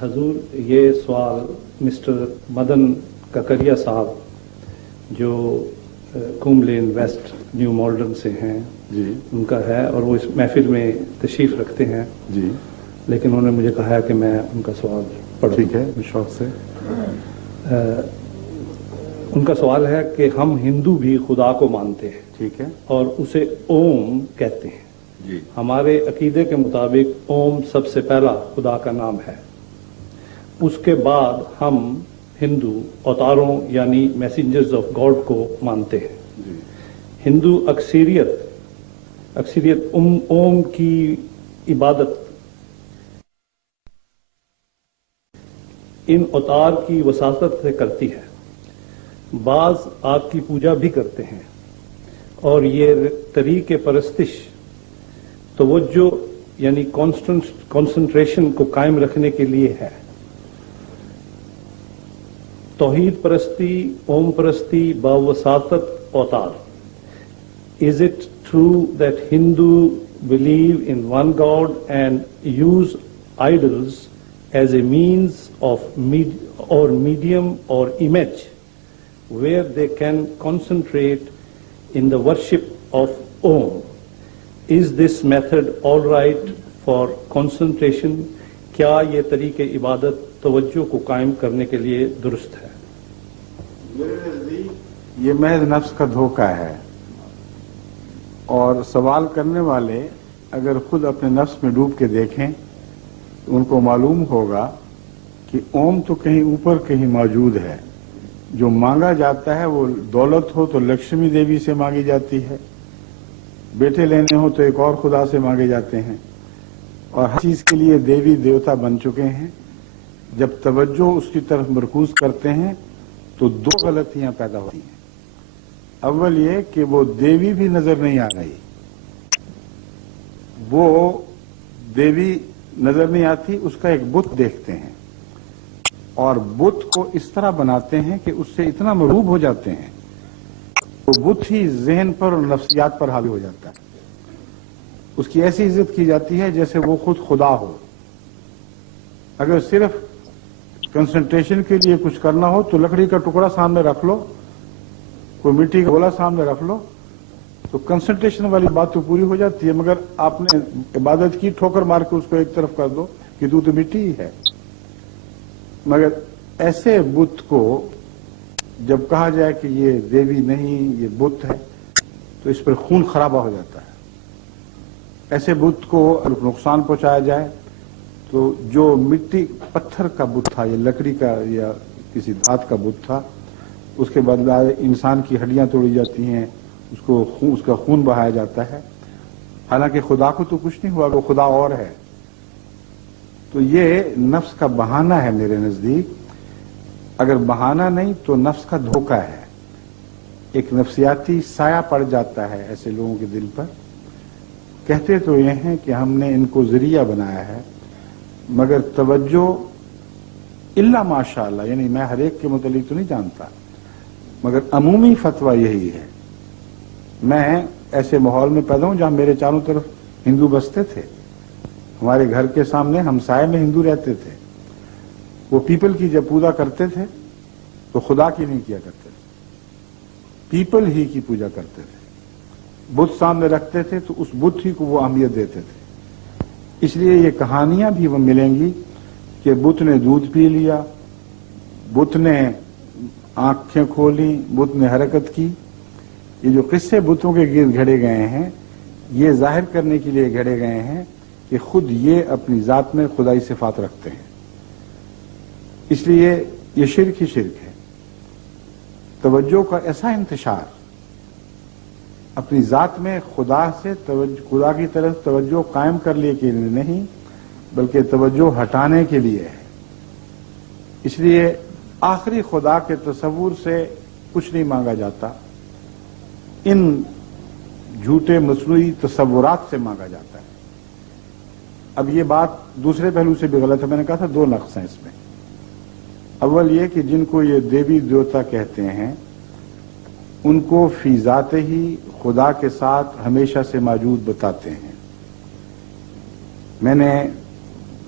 حضور یہ سوال مسٹر مدن ککریا صاحب جو کوم لین ویسٹ نیو مالڈن سے ہیں جی ان کا ہے، اور وہ اس محفل میں تشریف رکھتے ہیں جی لیکن انہوں نے مجھے کہا ہے کہ میں ان کا سوال پڑھوں۔ ٹھیک ہے، شوق سے۔ ان کا سوال ہے کہ ہم ہندو بھی خدا کو مانتے ہیں، ٹھیک ہے اور اسے اوم کہتے ہیں۔ جی ہمارے عقیدے کے مطابق اوم سب سے پہلا خدا کا نام ہے۔ اس کے بعد ہم ہندو اوتاروں یعنی میسنجرز آف گاڈ کو مانتے ہیں۔ جی ہندو اکثریت اوم کی عبادت ان اوتار کی وساطت سے کرتی ہے۔ بعض آگ کی پوجا بھی کرتے ہیں، اور یہ طریق پرستش توجہ یعنی کانسنٹریشن کو قائم رکھنے کے لیے ہے۔ توحید پرستی، اوم پرستی باوساطت اوتار۔ Is it true that Hindu believe in one God and use idols as a means of medium or image where they can concentrate in the worship of Om? Is this method all right for concentration? کیا یہ طریق عبادت توجہ کو قائم کرنے کے لیے درست ہے؟ میرے نزدیک یہ محض نفس کا دھوکہ ہے، اور سوال کرنے والے اگر خود اپنے نفس میں ڈوب کے دیکھیں تو ان کو معلوم ہوگا کہ اوم تو کہیں اوپر کہیں موجود ہے۔ جو مانگا جاتا ہے وہ دولت ہو تو لکشمی دیوی سے مانگی جاتی ہے، بیٹے لینے ہو تو ایک اور خدا سے مانگے جاتے ہیں، اور ہر چیز کے لیے دیوی دیوتا بن چکے ہیں۔ جب توجہ اس کی طرف مرکوز کرتے ہیں تو دو غلطیاں پیدا ہوتی ہیں۔ اول یہ کہ وہ دیوی بھی نظر نہیں آ رہی، وہ دیوی نظر نہیں آتی، اس کا ایک بت دیکھتے ہیں، اور بت کو اس طرح بناتے ہیں کہ اس سے اتنا مرعوب ہو جاتے ہیں وہ بت ہی ذہن پر اور نفسیات پر حاوی ہو جاتا ہے۔ اس کی ایسی عزت کی جاتی ہے جیسے وہ خود خدا ہو۔ اگر صرف کنسنٹریشن کے لیے کچھ کرنا ہو تو لکڑی کا ٹکڑا سامنے رکھ لو، کوئی مٹی کا گولا سامنے رکھ لو، تو کنسنٹریشن والی بات تو پوری ہو جاتی ہے۔ مگر آپ نے عبادت کی، ٹھوکر مار کے اس کو ایک طرف کر دو کہ تو مٹی ہی ہے۔ مگر ایسے بت کو جب کہا جائے کہ یہ دیوی نہیں، یہ بت ہے، تو اس پر خون خرابہ ہو جاتا ہے۔ ایسے بت کو نقصان پہنچایا جائے تو جو مٹی پتھر کا بت تھا یا لکڑی کا یا کسی دھات کا بت تھا، اس کے بدلے انسان کی ہڈیاں توڑی جاتی ہیں، اس کا خون بہایا جاتا ہے، حالانکہ خدا کو تو کچھ نہیں ہوا، وہ خدا اور ہے۔ تو یہ نفس کا بہانہ ہے میرے نزدیک۔ اگر بہانہ نہیں تو نفس کا دھوکہ ہے، ایک نفسیاتی سایہ پڑ جاتا ہے ایسے لوگوں کے دل پر۔ کہتے تو یہ ہیں کہ ہم نے ان کو ذریعہ بنایا ہے، مگر توجہ الا ماشاءاللہ، یعنی میں ہر ایک کے متعلق تو نہیں جانتا، مگر عمومی فتویٰ یہی ہے۔ میں ایسے ماحول میں پیدا ہوں جہاں میرے چاروں طرف ہندو بستے تھے، ہمارے گھر کے سامنے ہمسائے میں ہندو رہتے تھے۔ وہ پیپل کی جب پوجا کرتے تھے تو خدا کی نہیں کیا کرتے تھے، پیپل ہی کی پوجا کرتے تھے۔ بت سامنے رکھتے تھے تو اس بت ہی کو وہ اہمیت دیتے تھے۔ اس لیے یہ کہانیاں بھی وہ ملیں گی کہ بت نے دودھ پی لیا، بت نے آنکھیں کھولی، بت نے حرکت کی۔ یہ جو قصے بتوں کے گرد گھڑے گئے ہیں، یہ ظاہر کرنے کے لیے گھڑے گئے ہیں کہ خود یہ اپنی ذات میں خدائی صفات رکھتے ہیں۔ اس لیے یہ شرک ہی شرک ہے۔ توجہ کا ایسا انتشار اپنی ذات میں خدا کی طرف توجہ قائم کر لیے کے لیے نہیں، بلکہ توجہ ہٹانے کے لیے ہے۔ اس لیے آخری خدا کے تصور سے کچھ نہیں مانگا جاتا، ان جھوٹے مصنوعی تصورات سے مانگا جاتا ہے۔ اب یہ بات دوسرے پہلو سے بھی غلط ہے۔ میں نے کہا تھا دو نقص ہیں اس میں۔ اول یہ کہ جن کو یہ دیوی دیوتا کہتے ہیں ان کو فی ذات ہی خدا کے ساتھ ہمیشہ سے موجود بتاتے ہیں۔ میں نے